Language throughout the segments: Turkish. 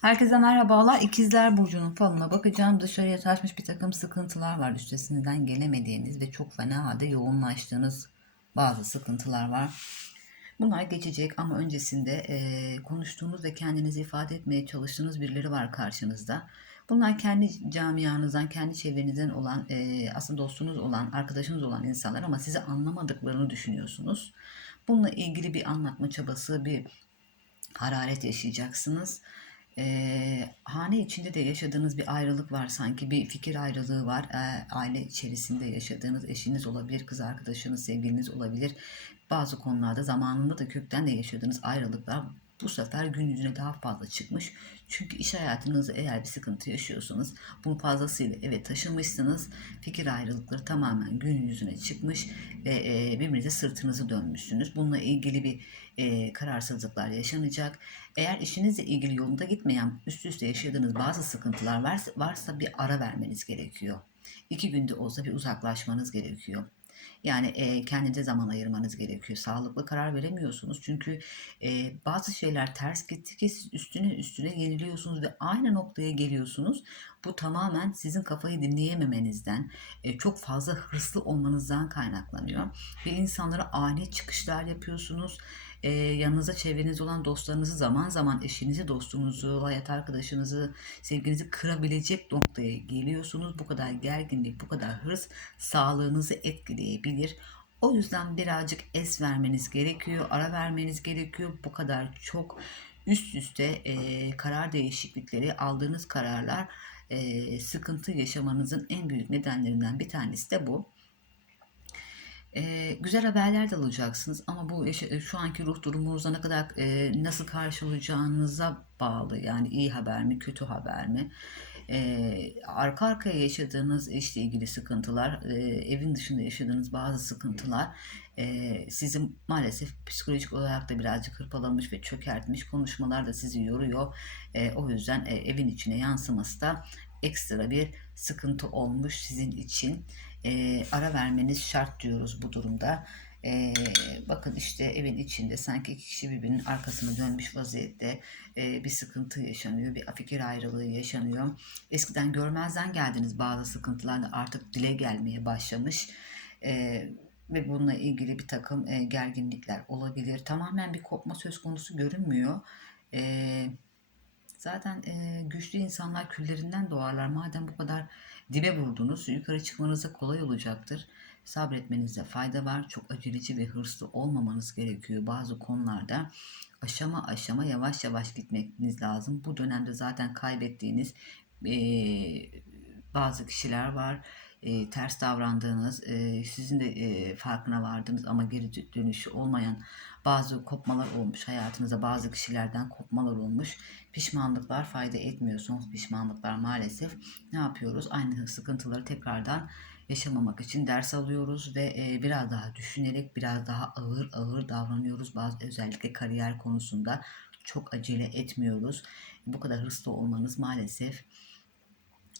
Herkese merhabalar. İkizler Burcu'nun falına bakacağım. Dışarıya taşmış bir takım sıkıntılar var. Üstesinden gelemediğiniz ve çok fena halde yoğunlaştığınız bazı sıkıntılar var. Bunlar geçecek ama öncesinde eee, konuştuğunuz ve kendinizi ifade etmeye çalıştığınız birileri var karşınızda. Bunlar kendi camianızdan, kendi çevrenizden olan, eee, aslında dostunuz olan, arkadaşınız olan insanlar ama sizi anlamadıklarını düşünüyorsunuz. Bununla ilgili bir anlatma çabası, bir hararet yaşayacaksınız. Eee, hane içinde de yaşadığınız bir ayrılık var sanki bir fikir ayrılığı var. Eee, aile içerisinde yaşadığınız eşiniz olabilir, kız arkadaşınız, sevgiliniz olabilir. Bazı konularda zamanında da kökten de yaşadığınız ayrılıklar bu sefer gün yüzüne daha fazla çıkmış. Çünkü iş hayatınızda eğer bir sıkıntı yaşıyorsanız bunu fazlasıyla eve taşımışsınız. Fikir ayrılıkları tamamen gün yüzüne çıkmış ve e, birbirinize sırtınızı dönmüşsünüz. Bununla ilgili bir e, kararsızlıklar yaşanacak. Eğer işinizle ilgili yolunda gitmeyen üst üste yaşadığınız bazı sıkıntılar varsa, varsa bir ara vermeniz gerekiyor. İki günde olsa bir uzaklaşmanız gerekiyor. Yani e, kendinize zaman ayırmanız gerekiyor. Sağlıklı karar veremiyorsunuz. Çünkü e, bazı şeyler ters gitti ki siz üstüne üstüne yeniliyorsunuz ve aynı noktaya geliyorsunuz. Bu tamamen sizin kafayı dinleyememenizden, e, çok fazla hırslı olmanızdan kaynaklanıyor. Ve insanlara ani çıkışlar yapıyorsunuz. E, yanınızda çevreniz olan dostlarınızı zaman zaman eşinizi, dostunuzu, hayat arkadaşınızı, sevginizi kırabilecek noktaya geliyorsunuz. Bu kadar gerginlik, bu kadar hırs sağlığınızı etkileyebilir. O yüzden birazcık es vermeniz gerekiyor, ara vermeniz gerekiyor. Bu kadar çok üst üste e, karar değişiklikleri, aldığınız kararlar e, sıkıntı yaşamanızın en büyük nedenlerinden bir tanesi de bu. E, güzel haberler de alacaksınız ama bu şu anki ruh durumunuzda ne kadar e, nasıl karşılayacağınıza bağlı. Yani iyi haber mi, kötü haber mi? E, arka arkaya yaşadığınız işle ilgili sıkıntılar, e, evin dışında yaşadığınız bazı sıkıntılar e, sizi maalesef psikolojik olarak da birazcık hırpalamış ve çökertmiş. Konuşmalar da sizi yoruyor. E, o yüzden e, evin içine yansıması da ekstra bir sıkıntı olmuş sizin için. E, ara vermeniz şart diyoruz bu durumda. E, bakın işte evin içinde sanki iki kişi birbirinin arkasına dönmüş vaziyette e, bir sıkıntı yaşanıyor, bir fikir ayrılığı yaşanıyor. Eskiden görmezden geldiğiniz bazı sıkıntılar artık dile gelmeye başlamış. E, ve bununla ilgili bir takım e, gerginlikler olabilir. Tamamen bir kopma söz konusu görünmüyor. E, zaten e, güçlü insanlar küllerinden doğarlar. Madem bu kadar dibe vurdunuz, yukarı çıkmanız da kolay olacaktır. Sabretmenizde fayda var. Çok aceleci ve hırslı olmamanız gerekiyor bazı konularda. Aşama aşama yavaş yavaş gitmeniz lazım. Bu dönemde zaten kaybettiğiniz e, bazı kişiler var. E, ters davrandığınız, e, sizin de e, farkına vardığınız ama geri dönüşü olmayan bazı kopmalar olmuş. Hayatınızda bazı kişilerden kopmalar olmuş. Pişmanlıklar fayda etmiyor. Son pişmanlıklar maalesef ne yapıyoruz? Aynı sıkıntıları tekrardan yaşamamak için ders alıyoruz ve e, biraz daha düşünerek biraz daha ağır ağır davranıyoruz. Bazı özellikle kariyer konusunda çok acele etmiyoruz. Bu kadar hırslı olmanız maalesef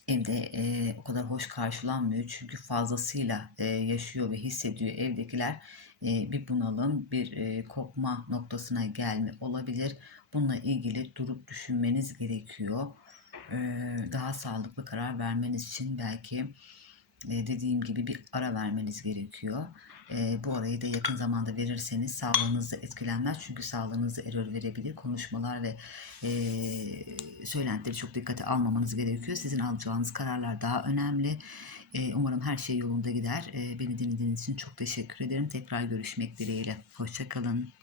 evde e, o kadar hoş karşılanmıyor. Çünkü fazlasıyla e, yaşıyor ve hissediyor evdekiler. E, bir bunalım, bir e, kopma noktasına gelme olabilir. Bununla ilgili durup düşünmeniz gerekiyor. E, daha sağlıklı karar vermeniz için belki dediğim gibi bir ara vermeniz gerekiyor. E, bu arayı da yakın zamanda verirseniz sağlığınız da etkilenmez. Çünkü sağlığınızda error verebilir. Konuşmalar ve e, söylentileri çok dikkate almamanız gerekiyor. Sizin alacağınız kararlar daha önemli. E, umarım her şey yolunda gider. E, beni dinlediğiniz için çok teşekkür ederim. Tekrar görüşmek dileğiyle. Hoşçakalın.